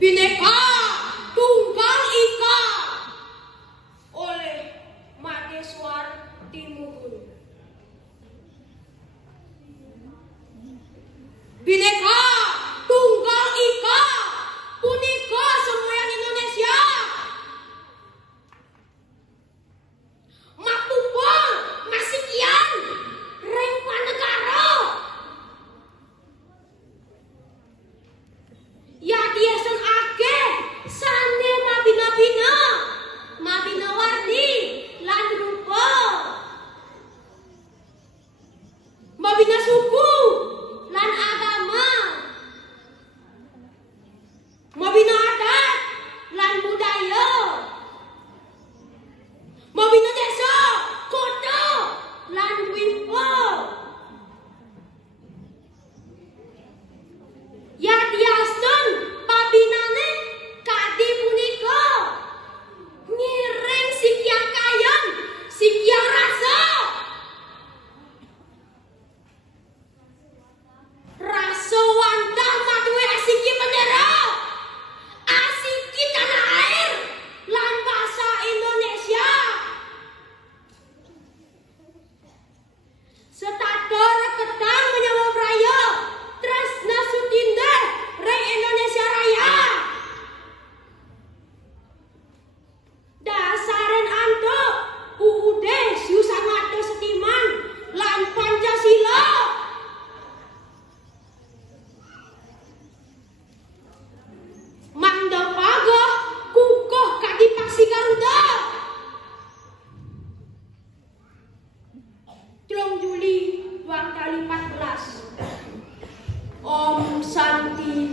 Bhinneka Tunggal Ika oleh Madeswar Timuhun. Bhinneka Tunggal Ika punika semboyan Indonesia. Mapupol masih kian reng panegara. Ya diasan ake sane mabina-bina, mabina warni lan rupa, mabina suku lan agama, mabina adat lan budaya, mabina desa, kota lan dwipa. Ya diasan pabinane kadi punika ngiring sikian kayan, sikian rasa. Rasa wantah maduwe asiki bendera, asiki tanah air, lan bahasa Indonesia. Setator ketang menyawa raya, tresna sutinde reng Indonesia Raya. Dasaren anto UUD Siusangato Setiman lan Pancasila. Mangda pagah kukoh kadi paksi Garuda. 3 Juli 2014. Om Santi